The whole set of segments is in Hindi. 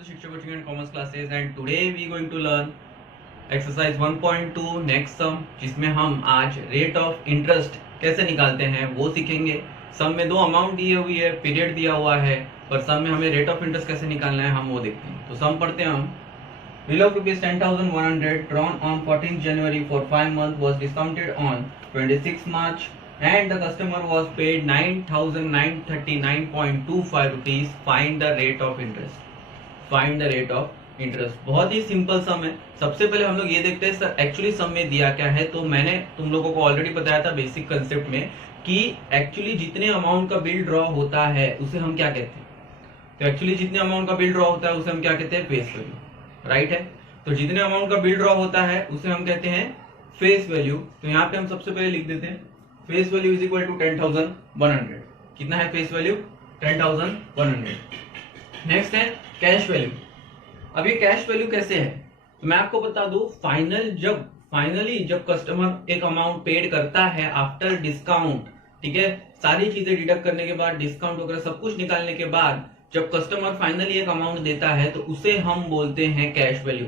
the Shiksha Coaching and Commerce classes, and today we going to learn exercise 1.2 next sum, जिसमें हम आज रेट ऑफ इंटरेस्ट कैसे निकालते हैं वो सीखेंगे। सम में दो अमाउंट दिए हुई है, पीरियड दिया हुआ है, पर सम में हमें रेट ऑफ इंटरेस्ट कैसे निकालना है हम वो देखते हैं। तो सम पढ़ते हैं हम। Bill of rupees 10,100 drawn on 14th January for 5 months was discounted on 26th March and the customer was paid 9,939.25 rupees. Find the rate of interest. Find the rate of interest. बहुत ही सिंपल सम है। सबसे पहले हम लोग ये देखते हैं सर एक्चुअली सम में दिया क्या है। तो मैंने तुम लोगों को ऑलरेडी बताया था बेसिक कंसेप्ट में कि एक्चुअली जितने अमाउंट का बिल ड्रॉ होता है उसे हम क्या कहते हैं। तो एक्चुअली जितने अमाउंट का बिल ड्रॉ होता है उसे हम क्या कहते हैं, फेस वैल्यू। राइट है। तो जितने अमाउंट का बिल ड्रॉ होता है उसे हम कहते हैं फेस वैल्यू। तो यहाँ पे हम सबसे पहले लिख देते हैं face value is equal to 10,100। कितना है फेस वैल्यू? 10,100। नेक्स्ट है कैश वैल्यू। अब ये कैश वैल्यू कैसे है तो मैं आपको बता दूं, फाइनली जब कस्टमर एक अमाउंट पेड करता है आफ्टर डिस्काउंट, ठीक है, सारी चीजें डिडक्ट करने के बाद, डिस्काउंट वगैरह सब कुछ निकालने के बाद जब कस्टमर फाइनली एक अमाउंट देता है तो उसे हम बोलते हैं कैश वैल्यू।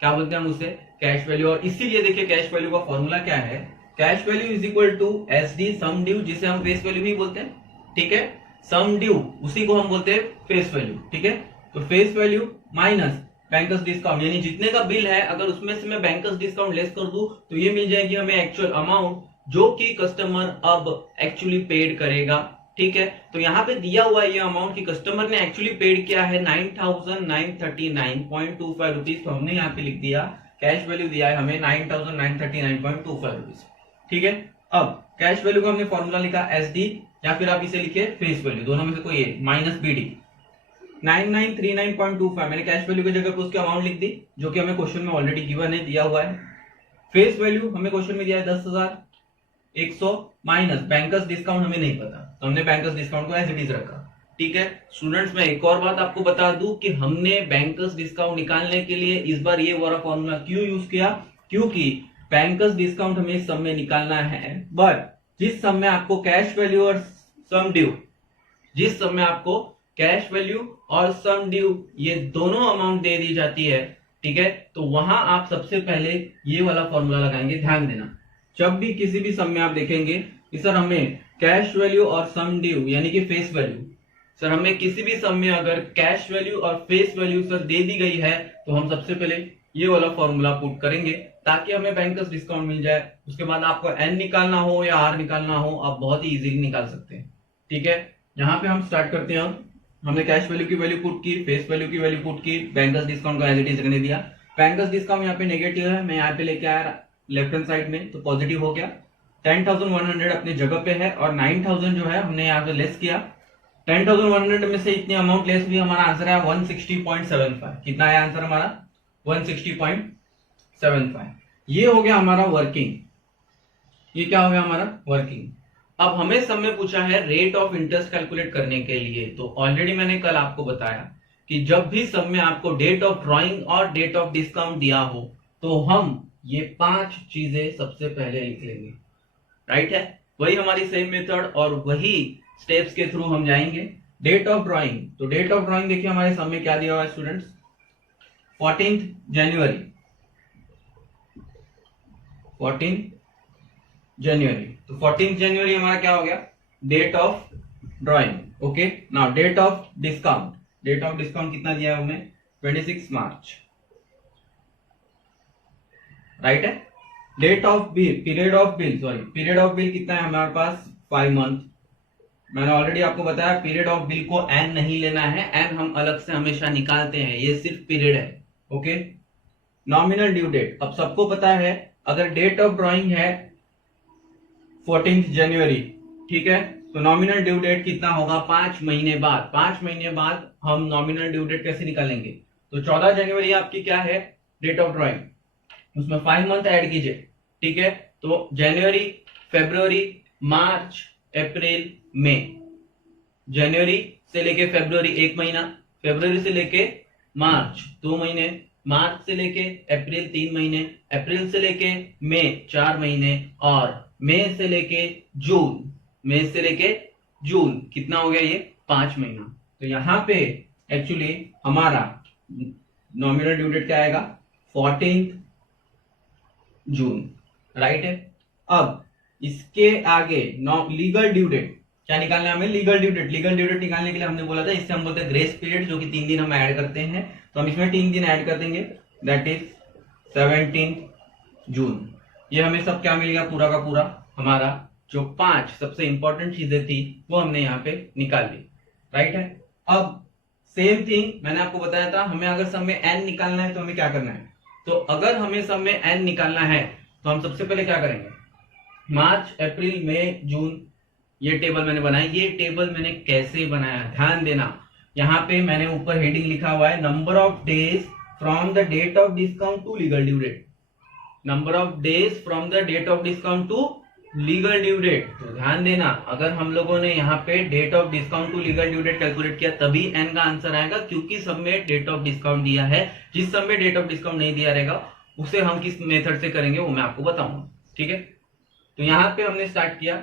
क्या बोलते हैं हम उसे? Cash value. और इसीलिए देखिए कैश वैल्यू का फॉर्मूला क्या है, cash value is equal to S D sum due, जिसे हम फेस वैल्यू भी बोलते हैं। ठीक है, सम ड्यू उसी को हम बोलते हैं फेस वैल्यू। ठीक है, तो face value minus bankers discount, यानी जितने का बिल है अगर उसमें से मैं बैंकर्स डिस्काउंट लेस कर दूं तो ये मिल जाएगी हमें एक्चुअल अमाउंट जो कि कस्टमर अब एक्चुअली पेड करेगा। ठीक है, तो यहाँ पे दिया हुआ ये अमाउंट कि कस्टमर ने एक्चुअली पेड किया है 9,939.25 रुपीज। तो हमने यहाँ पे लिख दिया कैश वैल्यू दिया है हमें 9,939.25 रुपीज। ठीक है, अब कैश वैल्यू का हमने फॉर्मूला लिखा एस डी, या फिर आप इसे लिखे फेस वैल्यू, दोनों में से कोई एक, माइनस बी डी। 9,939.25 मैंने कैश वैल्यू की जगह पर उसकी अमाउंट लिख दी जो कि हमें क्वेश्चन में ऑलरेडी गिवन है, दिया हुआ है। फेस वैल्यू हमें क्वेश्चन में दिया है 10,100 माइनस बैंकर्स डिस्काउंट हमें नहीं पता, तो हमने बैंकर्स डिस्काउंट को एज इट इज रखा। ठीक है स्टूडेंट्स, मैं एक और बात आपको बता दूं कि हमने बैंकर्स डिस्काउंट निकालने के लिए इस बार ये वाला फॉर्मूला क्यों यूज किया, क्योंकि बैंकर्स डिस्काउंट हमें इस सम में निकालना है, बट जिस सम में आपको कैश वैल्यू और सम ड्यू, जिस सम में आपको कैश वैल्यू और सम ड्यू ये दोनों अमाउंट दे दी जाती है, ठीक है, तो वहां आप सबसे पहले ये वाला फॉर्मूला लगाएंगे। ध्यान देना, जब भी किसी भी सम में आप देखेंगे कि सर हमें कैश वैल्यू और सम ड्यू यानी कि फेस वैल्यू, सर हमें किसी भी सम में अगर कैश वैल्यू और फेस वैल्यू सर दे दी गई है तो हम सबसे पहले ये वाला फॉर्मूला पुट करेंगे ताकि हमें बैंकर्स डिस्काउंट मिल जाए। उसके बाद आपको एन निकालना हो या आर निकालना हो आप बहुत ही इजीली निकाल सकते हैं। ठीक है, यहाँ पे हम स्टार्ट करते हैं। हमने कैश वैल्यू की वैल्यू पुट की, फेस वैल्यू की वैल्यू पुट की, बैंकर्स डिस्काउंट को एज इट इज रहने दिया। बैंकर्स डिस्काउंट यहाँ पे नेगेटिव है, मैं यहाँ पे लेके आया लेफ्ट हैंड साइड में, तो पॉजिटिव हो गया। 10,100 अपनी जगह पे है और 9,000 जो है हमने यहाँ पे लेस किया। 10,100 में से इतनी अमाउंट लेस हुई, हमारा आंसर है 160.75। कितना है आंसर हमारा? 160.75। ये हो गया हमारा वर्किंग। ये क्या हो गया हमारा? वर्किंग। अब हमें सब में पूछा है रेट ऑफ इंटरेस्ट कैलकुलेट करने के लिए। तो ऑलरेडी मैंने कल आपको बताया कि जब भी सब में आपको डेट ऑफ ड्रॉइंग और डेट ऑफ डिस्काउंट दिया हो तो हम ये 5 चीजें सबसे पहले लिख लेंगे। राइट है, वही हमारी सेम मेथड और वही स्टेप्स के थ्रू हम जाएंगे। डेट ऑफ ड्रॉइंग, तो डेट ऑफ ड्रॉइंग देखिए हमारे सम में क्या दिया हुआ है स्टूडेंट्स, 14th जनवरी। 14th जनवरी, तो 14th जनवरी हमारा क्या हो गया? Date of drawing. Okay, now date of discount, date of discount कितना दिया है हमें? 26 मार्च। राइट है। Date of bill, period of bill, sorry period of bill कितना है हमारे पास? 5 मंथ। मैंने ऑलरेडी आपको बताया पीरियड ऑफ बिल को एन नहीं लेना है, एन हम अलग से हमेशा निकालते हैं, ये सिर्फ पीरियड है। ओके, नॉमिनल ड्यू डेट, अब सबको पता है अगर डेट ऑफ ड्रॉइंग है 14th जनवरी, ठीक है, तो नॉमिनल ड्यू डेट कितना होगा? 5 महीने बाद। 5 महीने बाद हम नॉमिनल ड्यू डेट कैसे निकालेंगे? तो 14 जनवरी आपकी क्या है? डेट ऑफ ड्रॉइंग, उसमें 5 मंथ ऐड कीजिए। ठीक है, तो जनवरी, फरवरी, मार्च, अप्रैल, मई। जनवरी से लेके फरवरी 1 महीना, फरवरी से लेके मार्च 2 महीने, मार्च से लेके अप्रैल 3 महीने, अप्रैल से लेके मई 4 महीने और मई से लेके जून, मई से लेके जून कितना हो गया? ये 5 महीना। तो यहाँ पे एक्चुअली हमारा नॉमिनल ड्यू डेट क्या आएगा 14 जून, राइट है। अब इसके आगे लीगल ड्यू डेट क्या निकालना है हमें, legal due date. Legal due date निकालने के लिए हमने बोला था इससे हम बोलते हैं ग्रेस पीरियड, जो कि 3 दिन हम ऐड करते हैं, तो हम इसमें 3 दिन ऐड कर देंगे, दैट इज 17 जून। ये हमें सब क्या मिलेगा, पूरा का पूरा हमारा जो 5 सबसे इंपॉर्टेंट चीजें थी वो हमने यहाँ पे निकाल ली, राइट है। अब सेम थिंग मैंने आपको बताया था, हमें अगर सब में n निकालना है तो हमें क्या करना है, तो अगर हमें सब में n निकालना है तो हम सबसे पहले क्या करेंगे, मार्च अप्रैल मई जून, ये टेबल मैंने बनाया। ये टेबल मैंने कैसे बनाया ध्यान देना, यहाँ पे मैंने ऊपर हेडिंग लिखा हुआ है number of days from the date of discount to legal due date, number of days from the date of discount to legal due date. तो ध्यान देना, अगर हम लोगों ने यहाँ पे date of discount to legal due date calculate किया तभी n का आंसर आएगा, क्योंकि सब में डेट ऑफ डिस्काउंट दिया है। जिस सब में डेट ऑफ डिस्काउंट नहीं दिया रहेगा उसे हम किस मेथड से करेंगे वो मैं आपको बताऊंगा, ठीक है। तो यहाँ पे हमने स्टार्ट किया,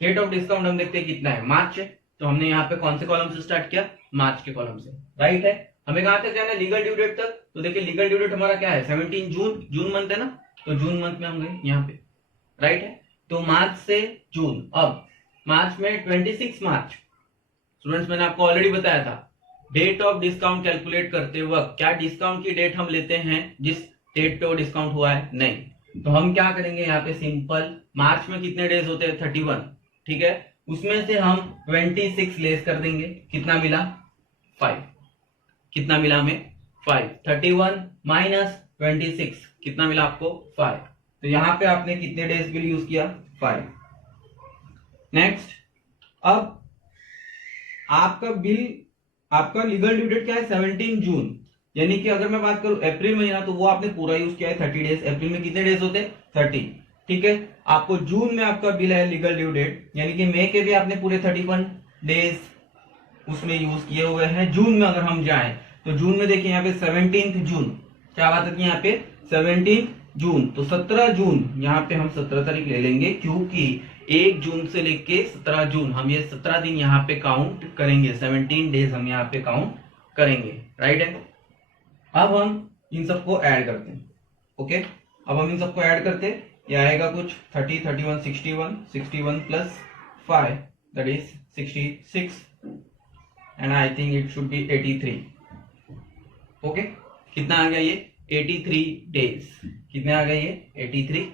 डेट ऑफ डिस्काउंट हम देखते हैं कितना है, मार्च है, तो हमने यहाँ पे कौन से कॉलम से स्टार्ट किया, मार्च के कॉलम से, राइट है। हमें कहां तक जाना है, लीगल ड्यू डेट तक। तो देखिए लीगल ड्यू डेट हमारा क्या है 17 जून, जून मंथ है ना, तो जून मंथ में हम गए यहाँ पे, राइट है। तो मार्च से जून, अब मार्च में 26 मार्च, स्टूडेंट्स मैंने आपको ऑलरेडी बताया था डेट ऑफ डिस्काउंट कैलकुलेट करते वक्त क्या डिस्काउंट की डेट हम लेते हैं जिस डेट पे वो डिस्काउंट हुआ है, नहीं। तो हम क्या करेंगे यहाँ पे सिंपल, मार्च में कितने डेज होते हैं 31, ठीक है, उसमें से हम 26 लेस कर देंगे, कितना मिला 5, कितना मिला हमें 5, 31 माइनस 26 कितना मिला आपको 5। तो यहां पे आपने कितने डेज के लिए यूज किया 5। नेक्स्ट, अब आपका बिल, आपका लीगल ड्यू डेट क्या है 17 जून, यानी कि अगर मैं बात करूं अप्रैल महीना तो वो आपने पूरा यूज किया है 30 डेज, अप्रैल में कितने डेज होते हैं 30, ठीक है। आपको जून में आपका बिल है लीगल ड्यू डेट, यानी कि मई के भी आपने पूरे 31 डेज उसमें यूज किए हुए हैं। जून में अगर हम जाएं तो जून में देखिए यहाँ पे 17 जून, क्या बात है यहाँ पे 17 जून, तो 17 जून यहाँ पे हम 17 तारीख ले लेंगे, क्योंकि 1 जून से लेके 17 जून हम ये 17 दिन यहाँ पे काउंट करेंगे, 17 डेज हम यहाँ पे काउंट करेंगे, राइट है। अब हम इन सबको ऐड करते हैं, ओके। अब हम इन सबको ऐड करते हैं, ये आएगा कुछ 30, 31, 61, 61 plus 5 that is 66 and I think it should be 83, okay. कितना आ गया ये 83 डेज, कितने आ गए ये 83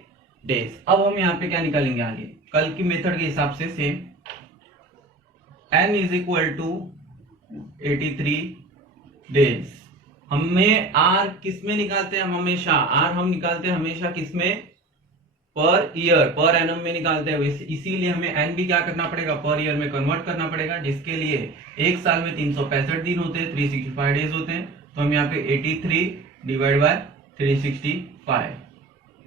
डेज। अब हम यहाँ पे क्या निकालेंगे आगे, कल की मेथड के हिसाब से same, n is equal to 83 days. हमें r किस में निकालते हैं हम हमेशा, r हम निकालते हैं हमेशा किस में, पर ईयर, पर एनम में निकालते हैं, इसीलिए हमें n भी क्या करना पड़ेगा, पर ईयर में कन्वर्ट करना पड़ेगा, जिसके लिए एक साल में 365 दिन होते हैं, 365 डेज होते हैं। तो हम यहाँ पे 83 डिवाइड बाय 365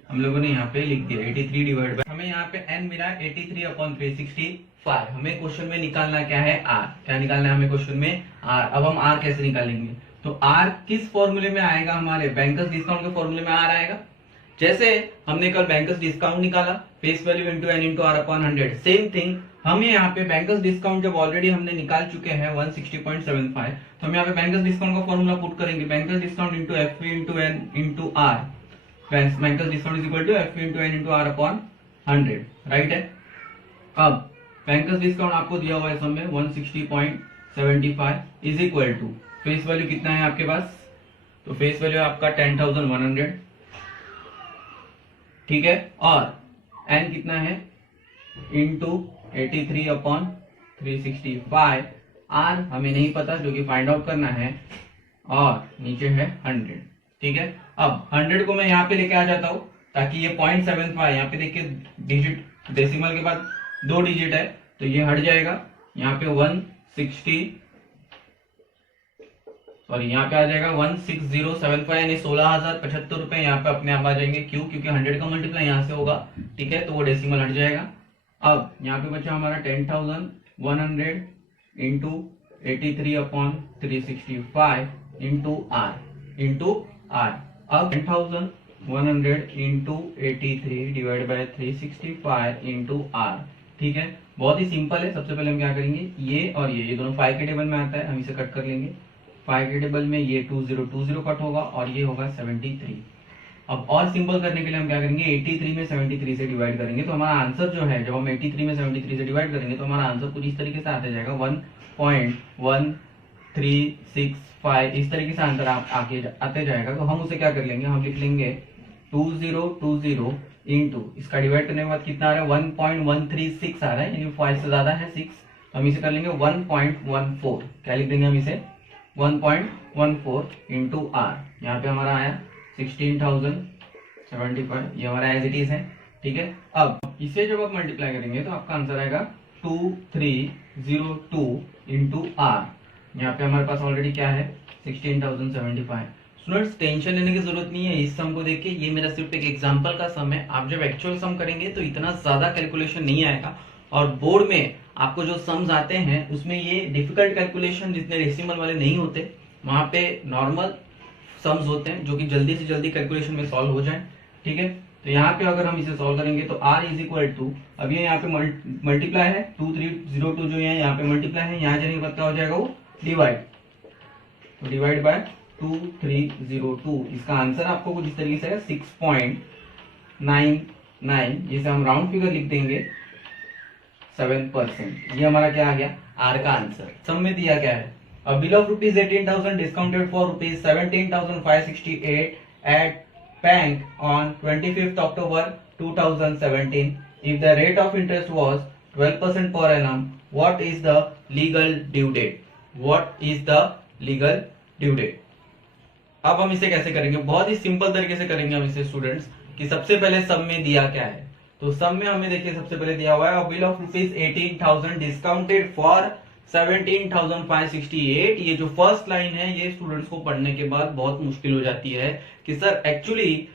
हम लोगों ने यहाँ पे लिख दिया, 83 डिवाइड बाय, हमें यहाँ पे n मिला 83 अपॉन 365। हमें क्वेश्चन में निकालना क्या है r, क्या निकालना है हमें क्वेश्चन में r। अब हम r कैसे निकालेंगे, तो r किस फॉर्मूले में आएगा, हमारे बैंकर्स डिस्काउंट के फॉर्मूले में r आएगा। जैसे हमने कल बैंकर्स डिस्काउंट निकाला, face value into N into R upon 100, same thing हमें यहाँ पे बैंकर्स डिस्काउंट जब ऑलरेडी हमने निकाल चुके हैं 160.75, तो हम यहाँ पे बैंकर्स डिस्काउंट का फॉर्मूला पुट करेंगे, bankers discount into F into N into R, bankers discount is equal to F into N into R upon 100, right है। अब बैंकर्स डिस्काउंट आपको दिया हुआ है सब में 160.75 is equal to face value कितना है आपके पास, तो फेस वैल्यू आपका 10,100, ठीक है, और n कितना है इंटू 83 अपॉन 365, r हमें नहीं पता जो कि फाइंड आउट करना है, और नीचे है 100, ठीक है। अब 100 को मैं यहाँ पे लेके आ जाता हूँ ताकि ये 0.75, यहाँ पे देखिए डिजिट, डेसिमल के बाद 2 डिजिट है तो ये हट जाएगा, यहाँ पे 160, सॉरी यहाँ पे आ जाएगा 16075 यानी 16,075 रुपए यहाँ पे अपने आप आ जाएंगे, क्यों, क्योंकि 100 का मल्टीप्लाई यहाँ से होगा, ठीक है, तो वो डेसिमल हट जाएगा। अब यहाँ पे बचा हमारा 10,100 इंटू 83 अपॉन 365 इंटू आर, अब 10,100 into 83 divide by 365 into R, ठीक है, बहुत ही सिंपल है। सबसे पहले हम क्या करेंगे, ये और ये दोनों 5 के टेबल में आता है, हम इसे कट कर लेंगे, 5 के टेबल में ये 2020 कट होगा और ये होगा 73। अब और सिंपल करने के लिए हम क्या करेंगे, 83 में 73 से डिवाइड करेंगे तो हमारा आंसर जो है, जब हम 83 में 73 से डिवाइड करेंगे तो हमारा आंसर कुछ इस तरीके से आता जाएगा 1.1365, इस तरीके से आंसर आके आते जाएगा। तो हम उसे क्या कर लेंगे, हम लिख लेंगे 2020 इंटू, इसका डिवाइड करने के बाद कितना आ रहा है 1.136 आ रहा है, यानी 5 से ज्यादा है 6, तो हम इसे कर लेंगे 1.14, क्या लिख देंगे हम इसे 1.14 इंटू आर, यहाँ पे हमारा आया 16,075, ये हमारा एज इट इज है, ठीक है। अब इसे जब आप मल्टीप्लाई करेंगे तो आपका आंसर आएगा 2302 इंटू आर, यहाँ पे हमारे पास ऑलरेडी क्या है 16,075। स्टूडेंट्स टेंशन लेने की जरूरत नहीं है इस सम को देख के, ये मेरा सिर्फ एक एग्जांपल का सम है। आप जब एक्चुअल सम करेंगे तो इतना ज्यादा कैलकुलेशन नहीं आएगा, और बोर्ड में आपको जो सम्स आते हैं उसमें ये डिफिकल्ट कैलकुलेशन जितने डेसिमल वाले नहीं होते, वहां पे नॉर्मल सम्स होते हैं जो कि जल्दी से जल्दी कैलकुलेशन में सॉल्व हो जाए, ठीक है। तो यहाँ पे अगर हम इसे सॉल्व करेंगे तो r इज इक्वल टू, अब ये यहाँ पे मल्टीप्लाई है 2302 जो है यहाँ पे मल्टीप्लाई है, यहाँ जाने के बाद क्या हो जाएगा वो डिवाइड, तो डिवाइड बाय 2302, इसका आंसर आपको कुछ इस तरीके से है 6.99, जिसे हम राउंड फिगर लिख देंगे 7%। ये हमारा क्या आ गया आर का आंसर। सम में दिया क्या है, a bill of rupees 18,000 discounted for rupees 17,568 at bank on 25th October 2017. If the rate of interest was 12% per annum, what is the legal due date? What is the legal due date? अब हम इसे कैसे करेंगे, बहुत ही सिंपल तरीके से करेंगे हम इसे स्टूडेंट्स, कि सबसे पहले सम में दिया क्या है। तो सम में हमें देखिए सबसे पहले दिया हुआ है bill of rupees 18,000 discounted for 17,568। ये जो फर्स्ट लाइन है ये स्टूडेंट्स को पढ़ने के बाद बहुत मुश्किल हो जाती है कि सर एक्चुअली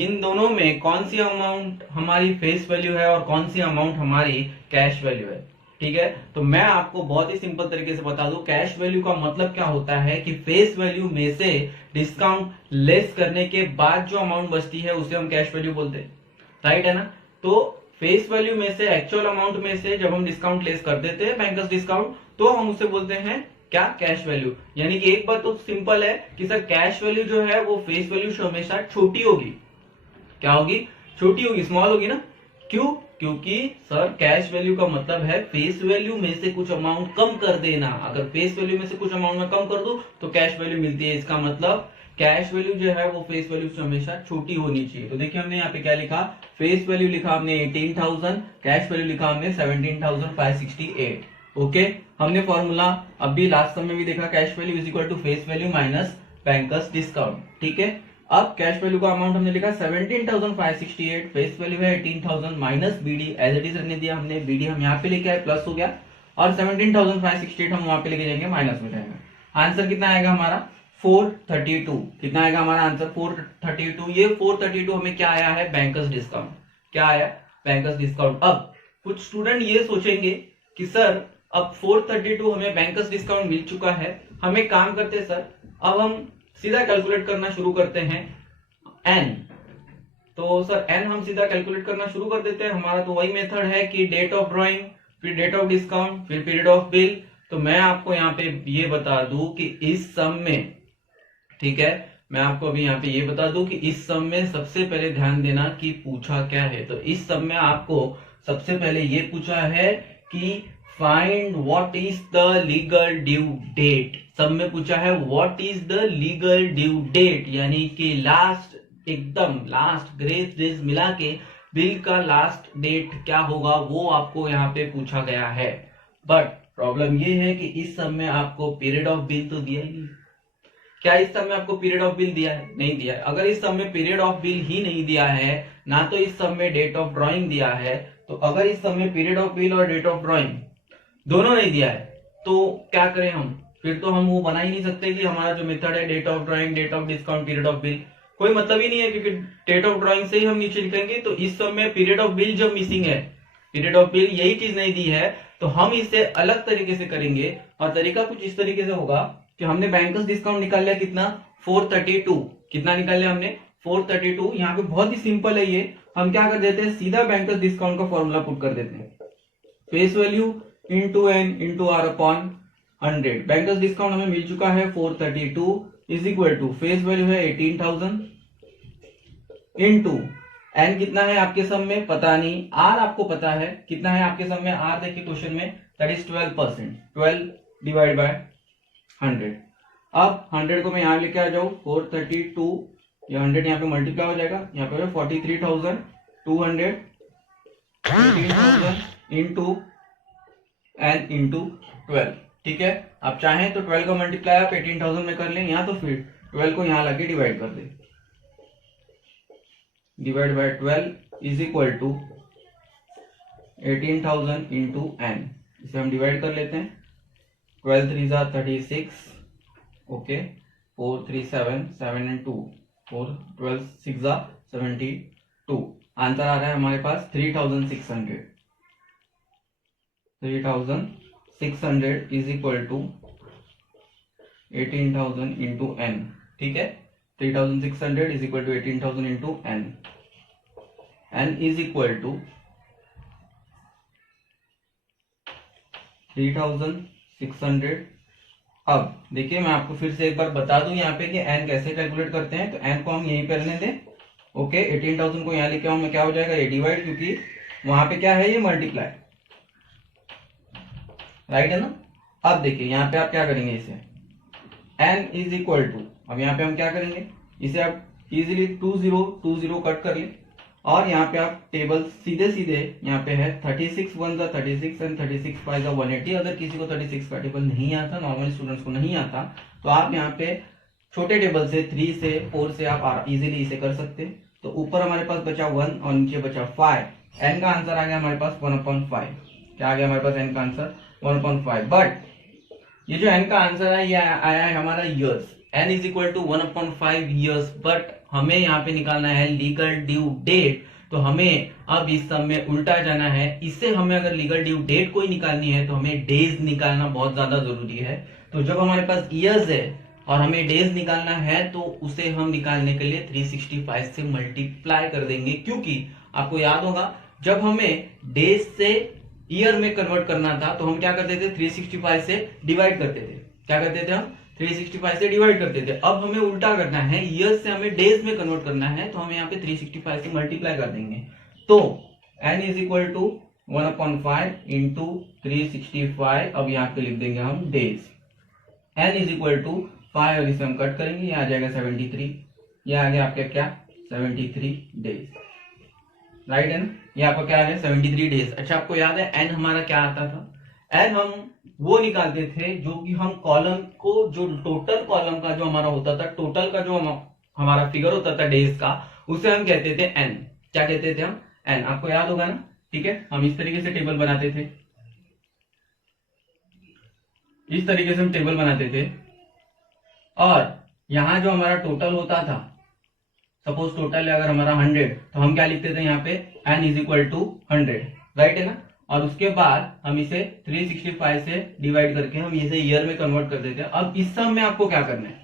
इन दोनों में कौन सी अमाउंट हमारी फेस वैल्यू है और कौन सी अमाउंट हमारी कैश वैल्यू है, ठीक है। तो मैं आपको बहुत ही सिंपल तरीके से बता दूं, कैश वैल्यू का मतलब क्या होता है कि फेस वैल्यू में से डिस्काउंट लेस करने के बाद जो अमाउंट बचती है उसे हम कैश वैल्यू बोलते हैं, राइट है ना। तो फेस वैल्यू में से एक्चुअल अमाउंट में से जब हम डिस्काउंट लेस कर देते हैं बैंकर्स डिस्काउंट, तो हम उसे बोलते हैं क्या कैश वैल्यू। यानी कि एक बात तो सिंपल है कि सर कैश वैल्यू जो है वो फेस वैल्यू से हमेशा छोटी होगी, क्या होगी छोटी होगी, स्मॉल होगी ना। क्यों, क्योंकि सर कैश वैल्यू का मतलब है फेस वैल्यू में से कुछ अमाउंट कम कर देना। अगर फेस वैल्यू में से कुछ अमाउंट में कम कर दो तो कैश वैल्यू मिलती है, इसका मतलब कैश वैल्यू जो है वो फेस वैल्यू से हमेशा छोटी होनी चाहिए। तो देखिए हमने यहाँ पे क्या लिखा, फेस वैल्यू लिखा हमने 18,000, कैश वैल्यू लिखा हमने 17,568। ओके, हमने फॉर्मूला अभी लास्ट समय भी देखा, cash value is equal to face value minus bankers discount, ठीक है। अब कैश वैल्यू का अमाउंट हमने लिखा 17,568, फेस वैल्यू है 18,000 minus BD, as it is रखने दिया हमने, बीडी हम यहाँ पे लेके आए प्लस हो गया, और 17,568 हम वहां पे लेके जाएंगे माइनस में जाएगा। आंसर कितना आएगा हमारा 432, कितना आएगा हमारा आंसर 432। ये 432 हमें क्या आया है बैंकर्स डिस्काउंट, क्या आया बैंकर्स डिस्काउंट। अब कुछ स्टूडेंट ये सोचेंगे कि सर अब 432 हमें बैंकर्स डिस्काउंट मिल चुका है, हम एक काम करते हैं सर, अब हम सीधा कैलकुलेट करना शुरू करते हैं एन। तो सर एन हम सीधा कैलकुलेट करना शुरू कर देते हैं। हमारा तो वही मेथड है कि डेट ऑफ ड्रॉइंग, फिर डेट ऑफ डिस्काउंट, फिर पीरियड ऑफ बिल। तो मैं आपको यहाँ पे ये बता दूं कि इस सम में, ठीक है, मैं आपको अभी यहाँ पे ये बता दूं कि इस सम में सबसे पहले ध्यान देना कि पूछा क्या है। तो इस सम में आपको सबसे पहले ये पूछा है कि find what is the legal due date. सब में पूछा है what is the legal due date, यानी कि लास्ट, एकदम लास्ट ग्रेस डेज मिला के बिल का लास्ट डेट क्या होगा वो आपको यहाँ पे पूछा गया है। बट प्रॉब्लम ये है कि इस सब में आपको पीरियड ऑफ बिल तो दिया ही नहीं। क्या इस सब में आपको पीरियड ऑफ बिल दिया है? नहीं दिया है। अगर इस सब में पीरियड ऑफ बिल ही नहीं दिया है, ना तो इस सब में डेट ऑफ ड्राइंग दिया है, तो अगर इस सब में पीरियड ऑफ बिल और डेट ऑफ ड्राइंग दोनों नहीं दिया है तो क्या करें हम, फिर तो हम वो बना ही नहीं सकते कि हमारा जो मेथड है date of drawing, date of discount, period of bill, कोई मतलब ही नहीं है, क्योंकि डेट ऑफ ड्राइंग से ही हम नीचे लिखेंगे। तो इस सब में पीरियड ऑफ बिल जब मिसिंग है, पीरियड ऑफ बिल यही चीज नहीं दी है, तो हम इसे अलग तरीके से करेंगे। और तरीका कुछ इस तरीके से होगा कि हमने बैंकर्स डिस्काउंट निकाल लिया कितना 432, कितना निकाल लिया हमने 432। यहाँ पे बहुत ही सिंपल है ये, हम क्या कर देते हैं सीधा बैंकर्स डिस्काउंट का फॉर्मूला पुट कर देते हैं, face value into N into R upon 100। Bankers discount हमें मिल चुका है 432 is equal to face value है 18,000 इनटू एन कितना है आपके सम में पता नहीं, आर आपको पता है कितना है आपके सम में, आर देखिए क्वेश्चन में दैट इज 12%, 12 डिवाइड बाय 100। अब 100 को मैं यहां लेके आ जाऊं 432, ये 100 यहाँ पे मल्टीप्लाई हो जाएगा, यहाँ पे 43,200 18,000 इंटू एन इंटू 12। ठीक है, आप चाहें तो 12 का मल्टीप्लाई आप 18,000 में कर लें, यहाँ तो फिर 12 को यहाँ लाके डिवाइड कर दें, divide by 12 is equal to 18,000 into N. इसे हम डिवाइड कर लेते हैं, 12 3 जा 36, ओके 4 3 7 7 and 2 4 12 6 जा 72। आंसर आ रहा है हमारे पास 3,600। 3,600 is equal to 18,000 into N. ठीक है, 3,600 is equal to 18,000 into N. N is equal to 3,600। अब देखिए मैं आपको फिर से एक बार बता दूं यहाँ पे कि एन कैसे कैलकुलेट करते हैं। तो एन को हम यहीं पे रहने दें, ओके 18,000 को यहाँ लेके आऊं मैं, क्या हो जाएगा ये डिवाइड, क्योंकि वहां पे क्या है ये मल्टीप्लाई, राइट है ना। अब देखिए यहाँ पे आप क्या करेंगे, इसे एन इज इक्वल टू, अब यहाँ पे हम क्या करेंगे, इसे आप इजिली 20 कट कर ले, और यहाँ पे आप टेबल सीधे सीधे यहाँ पे है 36 1 जा 36 एंड 36 5 जा 180। अगर किसी को 36 का टेबल नहीं आता, नॉर्मल स्टूडेंट्स को नहीं आता, तो आप यहाँ पे छोटे टेबल से 3 से 4 से आप इजीली इसे कर सकते हैं। तो ऊपर हमारे पास बचा 1 और नीचे बचा 5। एन का आंसर आ गया हमारे पास 1/5। क्या आ गया हमारे पास एन का आंसर 1/5। बट ये जो एन का आंसर है ये आया है हमारा years, N is equal to 1/5 years. But हमें यहाँ पे निकालना है लीगल ड्यू डेट, तो हमें अब इस सब में उल्टा जाना है। इससे हमें अगर लीगल ड्यू डेट कोई निकालनी है तो हमें डेज निकालना बहुत ज्यादा जरूरी है। तो जब हमारे पास ईयर्स है और हमें डेज निकालना है, तो उसे हम निकालने के लिए 365 से मल्टीप्लाई कर देंगे, क्योंकि आपको याद होगा जब हमें डेज से ईयर में कन्वर्ट करना था तो हम क्या करते थे, 365 से डिवाइड करते थे। क्या करते थे हम, 365 से डिवाइड करते थे। अब हमें उल्टा करना है, ईयर्स से हमें डेज में कन्वर्ट करना है, तो हम यहाँ पे 365 से मल्टीप्लाई कर देंगे। तो n is equal to 1/5 into 365। अब यहाँ पे लिख देंगे हम days. n is equal to 5 और इसे हम कट करेंगे, ये आ जाएगा 73। ये आ गया आपका क्या 73 डेज, राइट है ना। ये आपका क्या आ गया 73 डेज। अच्छा आपको याद है n हमारा क्या आता था, n हम वो निकालते थे जो कि हम कॉलम को, जो टोटल कॉलम का जो हमारा होता था, टोटल का जो हमारा फिगर होता था डेज का, उसे हम कहते थे n। क्या कहते थे हम, n। आपको याद होगा ना। ठीक है, हम इस तरीके से टेबल बनाते थे, इस तरीके से हम टेबल बनाते थे, और यहां जो हमारा टोटल होता था, सपोज टोटल है अगर हमारा 100, तो हम क्या लिखते थे यहाँ पे n is equal to 100, right है ना। और उसके बाद हम इसे 365 से डिवाइड करके हम इसे ईयर में कन्वर्ट कर देते हैं। अब इस सम में आपको क्या करना है,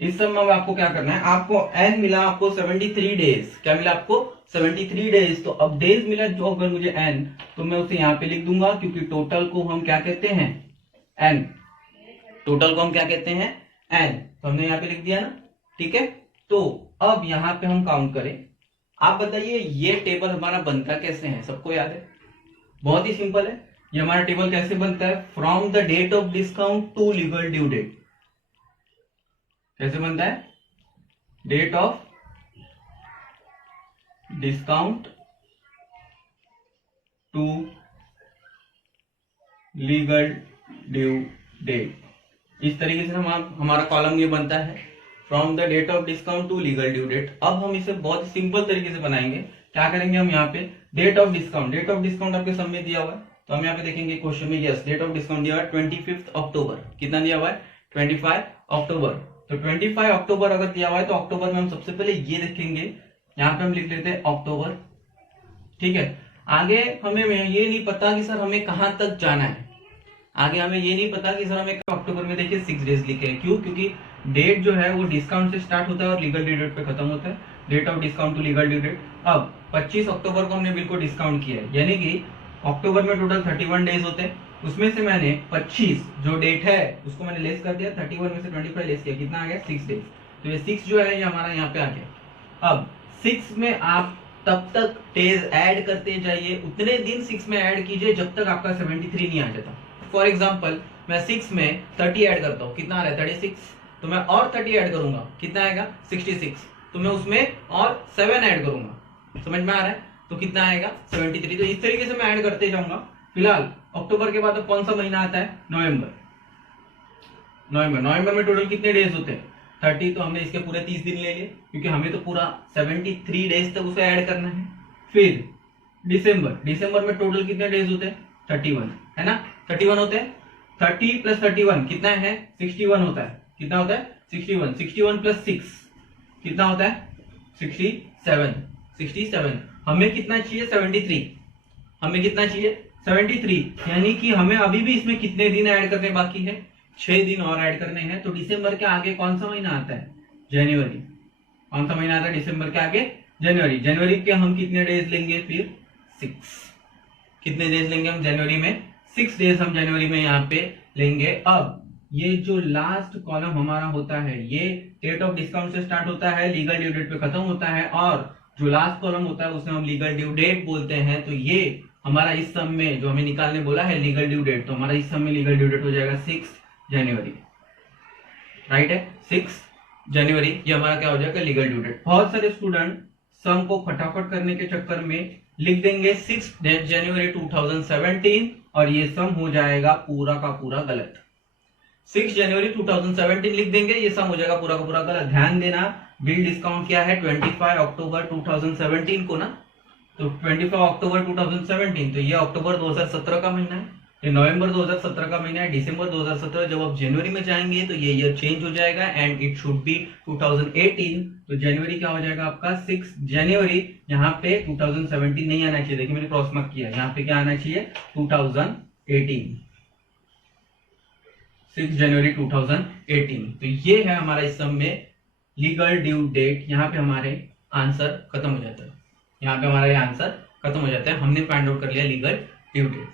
इस सम में आपको क्या करना है, आपको n मिला, आपको 73 डेज। क्या मिला आपको 73 डेज। तो अब डेज मिला जो अगर मुझे n, तो मैं उसे यहाँ पे लिख दूंगा, क्योंकि टोटल को हम क्या कहते हैं n, टोटल को हम क्या कहते हैं n। तो हमने यहाँ पे लिख दिया ना। ठीक है, तो अब यहाँ पे हम काउंट करें। आप बताइए ये टेबल हमारा बनता कैसे है, सबको याद है, बहुत ही सिंपल है। ये हमारा टेबल कैसे बनता है, from the date of discount to legal due date. कैसे बनता है, date of discount to legal due date. इस तरीके से हम हमारा कॉलम ये बनता है, from the date of discount to legal due date. अब हम इसे बहुत सिंपल तरीके से बनाएंगे। क्या करेंगे हम यहाँ पे, date of discount, date of discount आपके सब में दिया हुआ है, तो हम यहाँ पे देखेंगे क्वेश्चन में, यस डेट ऑफ डिस्काउंट दिया हुआ है 25 अक्टूबर। कितना दिया हुआ है 25 अक्टूबर। तो 25 अक्टूबर अगर दिया हुआ है तो अक्टूबर में हम सबसे पहले ये देखेंगे, यहाँ पे हम लिख लेते हैं अक्टूबर। ठीक है, आगे हमें ये नहीं पता कि सर हमें कहां तक जाना है, आगे हमें ये नहीं पता कि सर हमें अक्टूबर में देखिए 6 डेज लिखे हैं। क्यों, क्योंकि डेट जो है वो डिस्काउंट से स्टार्ट होता है और लीगल ड्यू डेट पे खत्म होता है, date of discount to legal due date. अब 25 अक्टूबर को हमने बिल्कुल डिस्काउंट किया है, यानी कि अक्टूबर में टोटल 31 डेज होते हैं, उसमें से मैंने 25 जो डेट है उसको मैंने लेस कर दिया, 31 में से 25 लेस किया, कितना आ गया 6 डेज। तो ये 6 जो है ये हमारा यहाँ पे आ गया। अब 6 में आप तब तक डेज ऐड करते जाइए, उतने दिन 6 में ऐड कीजिए जब तक आपका 73 नहीं आ जाता। फॉर एग्जाम्पल मैं 6 में 30 ऐड करता हूँ, कितना आ रहा है 36, तो मैं और 30 ऐड करूंगा, कितना आएगा 66, तो मैं उसमें और 7 ऐड करूंगा, समझ में आ रहा है, तो कितना आएगा 73। तो इस तरीके से मैं ऐड करते जाऊंगा। फिलहाल अक्टूबर के बाद अब कौन सा महीना आता है, नवंबर। नवंबर में टोटल कितने डेज होते हैं 30, तो हमने इसके पूरे 30 दिन ले लिए क्योंकि हमें तो पूरा 73 डेज तक उसे ऐड करना है। फिर दिसंबर में टोटल कितने डेज होते हैं 31, है ना, 31 होते हैं। 30 प्लस 31 कितना है 61 होता है, कितना होता है 61 प्लस 6 कितना होता है 67। हमें कितना चाहिए 73, हमें कितना चाहिए 73, यानी कि हमें अभी भी इसमें कितने दिन ऐड करने बाकी है, 6 दिन और ऐड करने हैं। तो दिसंबर के आगे कौन सा महीना आता है, जनवरी। कौन सा महीना आता है दिसंबर के आगे, जनवरी के हम कितने डेज लेंगे फिर 6, कितने डेज लेंगे हम जनवरी में, 6 डेज हम जनवरी में यहाँ पे लेंगे। अब ये जो लास्ट कॉलम हमारा होता है ये डेट ऑफ डिस्काउंट से स्टार्ट होता है, लीगल ड्यू डेट पे खत्म होता है, और जो लास्ट कॉलम होता है उसे हम लीगल ड्यू डेट बोलते हैं। तो ये हमारा इस सम में जो हमें निकालने बोला है लीगल ड्यू डेट, तो हमारा इस सम में लीगल ड्यू डेट हो जाएगा 6 जनवरी, राइट है 6 जनवरी, ये हमारा क्या हो जाएगा लीगल ड्यू डेट। बहुत सारे स्टूडेंट सम को फटाफट करने के चक्कर में लिख देंगे 6 जनवरी 2017 और ये सम हो जाएगा पूरा का पूरा गलत। 6 जनवरी 2017 लिख देंगे, ये सम हो जाएगा पूरा का पूरा गलत। ध्यान देना बिल डिस्काउंट क्या है 25 अक्टूबर 2017 को ना, तो 25 अक्टूबर 2017, तो ये अक्टूबर 2017 का महीना है, ये नवंबर 2017 का महीना है, दिसंबर 2017। जब आप जनवरी में जाएंगे तो ये ईयर चेंज हो जाएगा एंड इट शुड बी 2018। तो जनवरी क्या हो जाएगा आपका 6 जनवरी, यहाँ पे 2017 नहीं आना चाहिए, देखिए मैंने क्रॉस मार्क किया, यहाँ पे क्या आना चाहिए 2018, 6 जनवरी 2018। तो ये है हमारा इस सम में लीगल ड्यू डेट। यहाँ पे हमारे आंसर खत्म हो जाता है, यहाँ पे हमारा ये आंसर खत्म हो जाता है, हमने फाइंड आउट कर लिया लीगल ड्यू डेट।